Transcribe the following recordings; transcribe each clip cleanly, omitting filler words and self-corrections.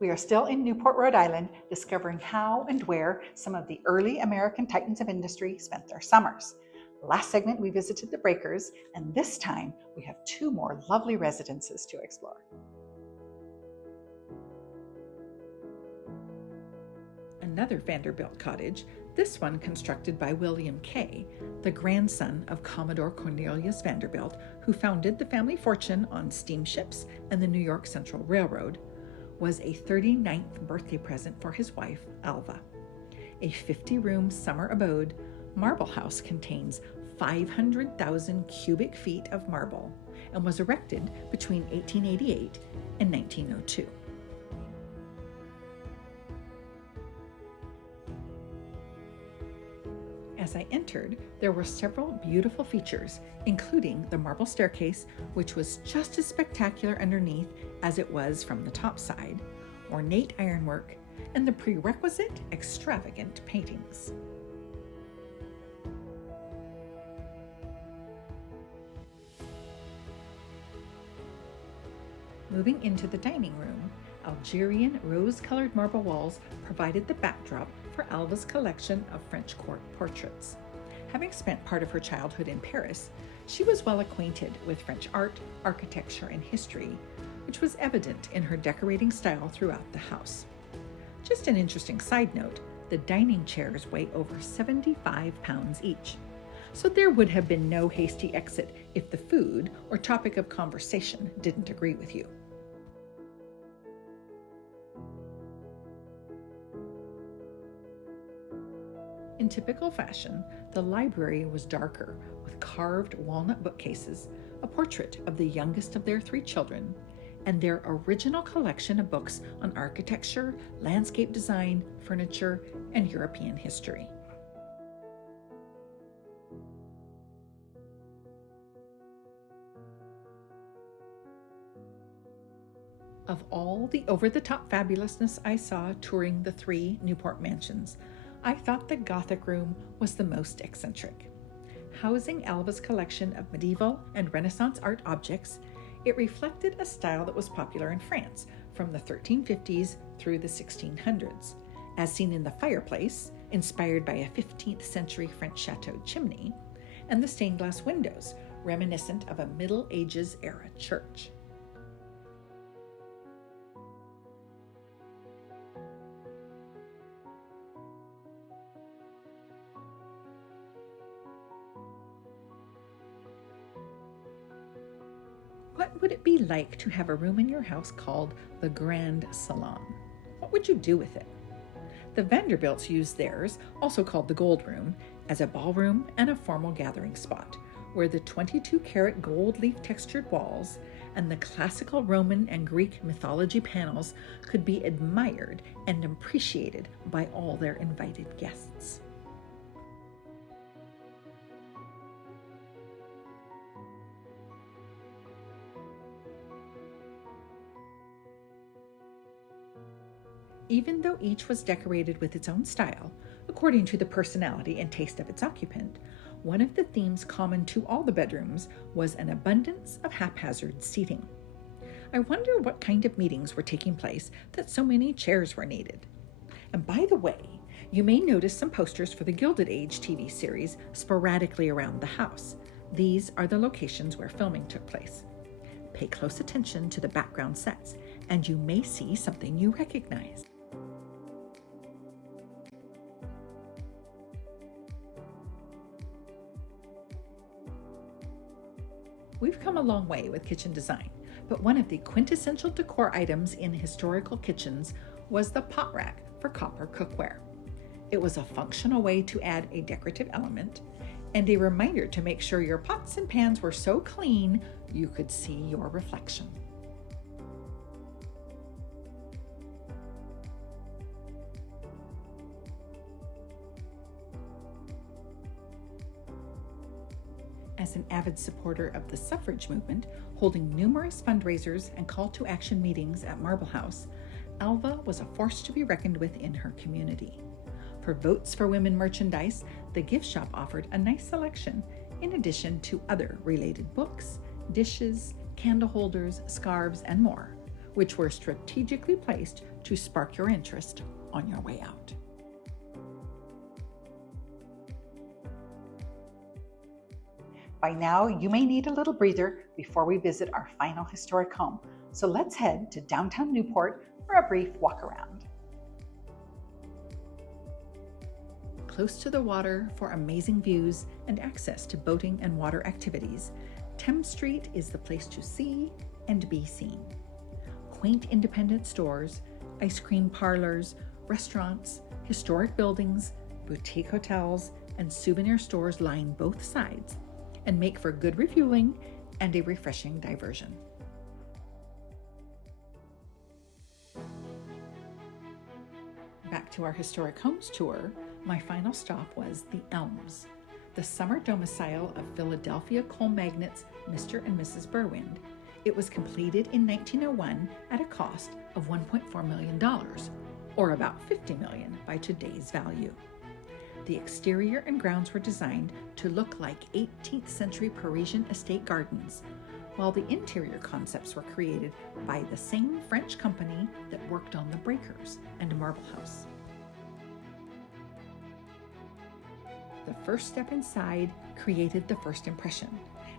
We are still in Newport, Rhode Island, discovering how and where some of the early American titans of industry spent their summers. Last segment, we visited the breakers, and this time we have two more lovely residences to explore. Another Vanderbilt cottage, this one constructed by William Kay, the grandson of Commodore Cornelius Vanderbilt, who founded the family fortune on steamships and the New York Central Railroad, was a 39th birthday present for his wife, Alva. A 50-room summer abode, Marble House contains 500,000 cubic feet of marble and was erected between 1888 and 1902. As I entered, there were several beautiful features, including the marble staircase, which was just as spectacular underneath as it was from the top side, ornate ironwork, and the prerequisite extravagant paintings. Moving into the dining room, Algerian rose-colored marble walls provided the backdrop for Alva's collection of French court portraits. Having spent part of her childhood in Paris, she was well acquainted with French art, architecture, and history, which was evident in her decorating style throughout the house. Just an interesting side note, the dining chairs weigh over 75 pounds each, so there would have been no hasty exit if the food or topic of conversation didn't agree with you. In typical fashion, the library was darker, with carved walnut bookcases, a portrait of the youngest of their 3 children, and their original collection of books on architecture, landscape design, furniture, and European history. Of all the over-the-top fabulousness I saw touring the 3 Newport mansions, I thought the Gothic room was the most eccentric. Housing Alva's collection of medieval and Renaissance art objects, it reflected a style that was popular in France from the 1350s through the 1600s, as seen in the fireplace, inspired by a 15th century French chateau chimney, and the stained glass windows, reminiscent of a Middle Ages era church. What would it be like to have a room in your house called the Grand Salon? What would you do with it? The Vanderbilts used theirs, also called the Gold Room, as a ballroom and a formal gathering spot, where the 22-karat gold leaf textured walls and the classical Roman and Greek mythology panels could be admired and appreciated by all their invited guests. Even though each was decorated with its own style, according to the personality and taste of its occupant, one of the themes common to all the bedrooms was an abundance of haphazard seating. I wonder what kind of meetings were taking place that so many chairs were needed. And by the way, you may notice some posters for the Gilded Age TV series sporadically around the house. These are the locations where filming took place. Pay close attention to the background sets, and you may see something you recognize. We've come a long way with kitchen design, but one of the quintessential decor items in historical kitchens was the pot rack for copper cookware. It was a functional way to add a decorative element and a reminder to make sure your pots and pans were so clean you could see your reflection. As an avid supporter of the suffrage movement, holding numerous fundraisers and call-to-action meetings at Marble House, Alva was a force to be reckoned with in her community. For Votes for Women merchandise, the gift shop offered a nice selection, in addition to other related books, dishes, candle holders, scarves, and more, which were strategically placed to spark your interest on your way out. By now, you may need a little breather before we visit our final historic home, so let's head to downtown Newport for a brief walk around. Close to the water for amazing views and access to boating and water activities, Thames Street is the place to see and be seen. Quaint independent stores, ice cream parlors, restaurants, historic buildings, boutique hotels, and souvenir stores line both sides and make for good refueling and a refreshing diversion. Back to our historic homes tour, my final stop was the Elms, the summer domicile of Philadelphia coal magnates Mr. and Mrs. Berwind. It was completed in 1901 at a cost of $1.4 million, or about $50 million by today's value. The exterior and grounds were designed to look like 18th century Parisian estate gardens, while the interior concepts were created by the same French company that worked on the Breakers and Marble House. The first step inside created the first impression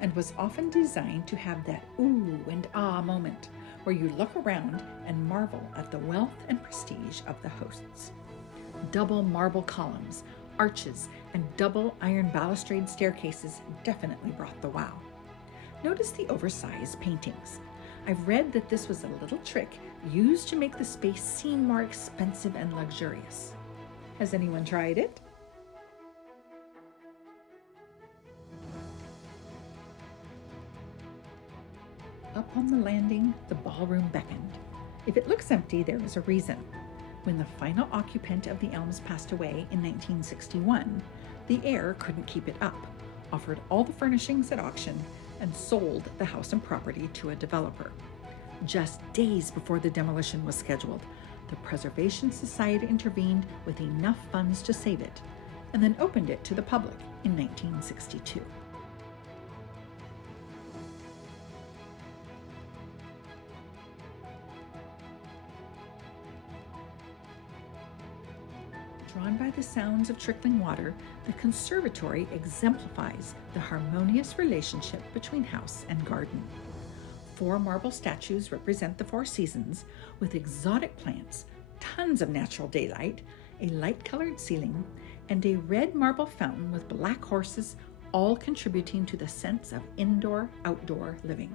and was often designed to have that ooh and ah moment where you look around and marvel at the wealth and prestige of the hosts. Double marble columns, arches, and double iron balustrade staircases definitely brought the wow. Notice the oversized paintings. I've read that this was a little trick used to make the space seem more expensive and luxurious. Has anyone tried it? Up on the landing, the ballroom beckoned. If it looks empty, there is a reason. When the final occupant of the Elms passed away in 1961, the heir couldn't keep it up, offered all the furnishings at auction, and sold the house and property to a developer. Just days before the demolition was scheduled, the Preservation Society intervened with enough funds to save it, and then opened it to the public in 1962. Drawn by the sounds of trickling water, the conservatory exemplifies the harmonious relationship between house and garden. 4 marble statues represent the 4 seasons, with exotic plants, tons of natural daylight, a light-colored ceiling, and a red marble fountain with black horses, all contributing to the sense of indoor-outdoor living.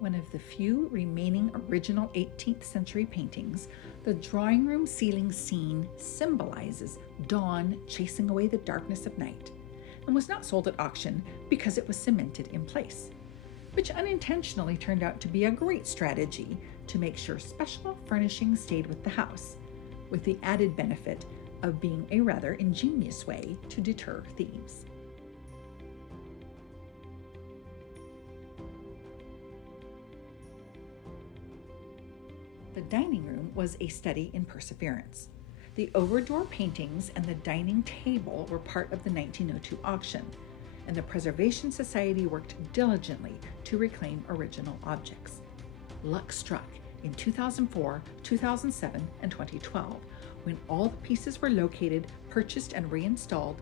One of the few remaining original 18th century paintings, the drawing room ceiling scene symbolizes dawn chasing away the darkness of night, and was not sold at auction because it was cemented in place, which unintentionally turned out to be a great strategy to make sure special furnishings stayed with the house, with the added benefit of being a rather ingenious way to deter thieves. The dining room was a study in perseverance. The over-door paintings and the dining table were part of the 1902 auction, and the Preservation Society worked diligently to reclaim original objects. Luck struck in 2004, 2007, and 2012, when all the pieces were located, purchased, and reinstalled,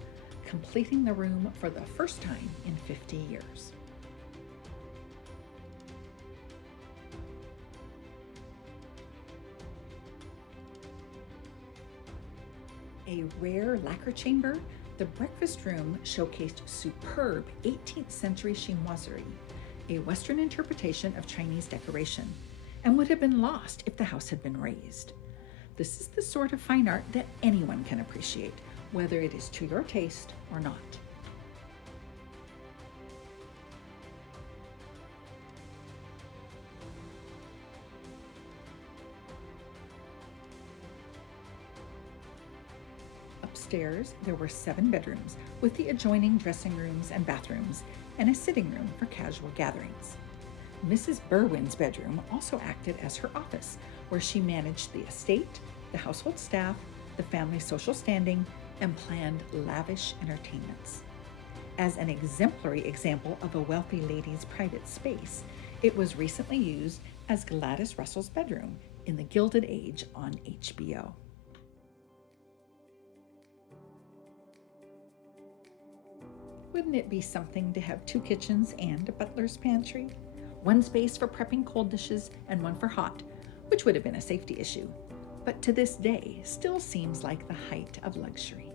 completing the room for the first time in 50 years. A rare lacquer chamber, the breakfast room showcased superb 18th century chinoiserie, a Western interpretation of Chinese decoration, and would have been lost if the house had been razed. This is the sort of fine art that anyone can appreciate, whether it is to your taste or not. Upstairs, there were 7 bedrooms, with the adjoining dressing rooms and bathrooms, and a sitting room for casual gatherings. Mrs. Berwin's bedroom also acted as her office, where she managed the estate, the household staff, the family social standing, and planned lavish entertainments. As an exemplary example of a wealthy lady's private space, it was recently used as Gladys Russell's bedroom in The Gilded Age on HBO. Wouldn't it be something to have 2 kitchens and a butler's pantry? One space for prepping cold dishes and one for hot, which would have been a safety issue, but to this day still seems like the height of luxury.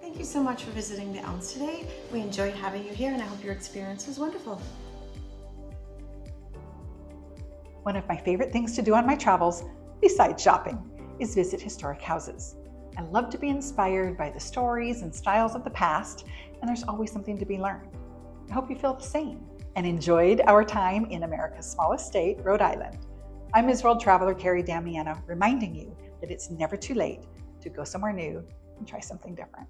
Thank you so much for visiting the Elms today. We enjoyed having you here and I hope your experience was wonderful. One of my favorite things to do on my travels, besides shopping, is visit historic houses. I love to be inspired by the stories and styles of the past, and there's always something to be learned. I hope you feel the same and enjoyed our time in America's smallest state, Rhode Island. I'm Ms. World Traveler Kerry Damiano, reminding you that it's never too late to go somewhere new and try something different.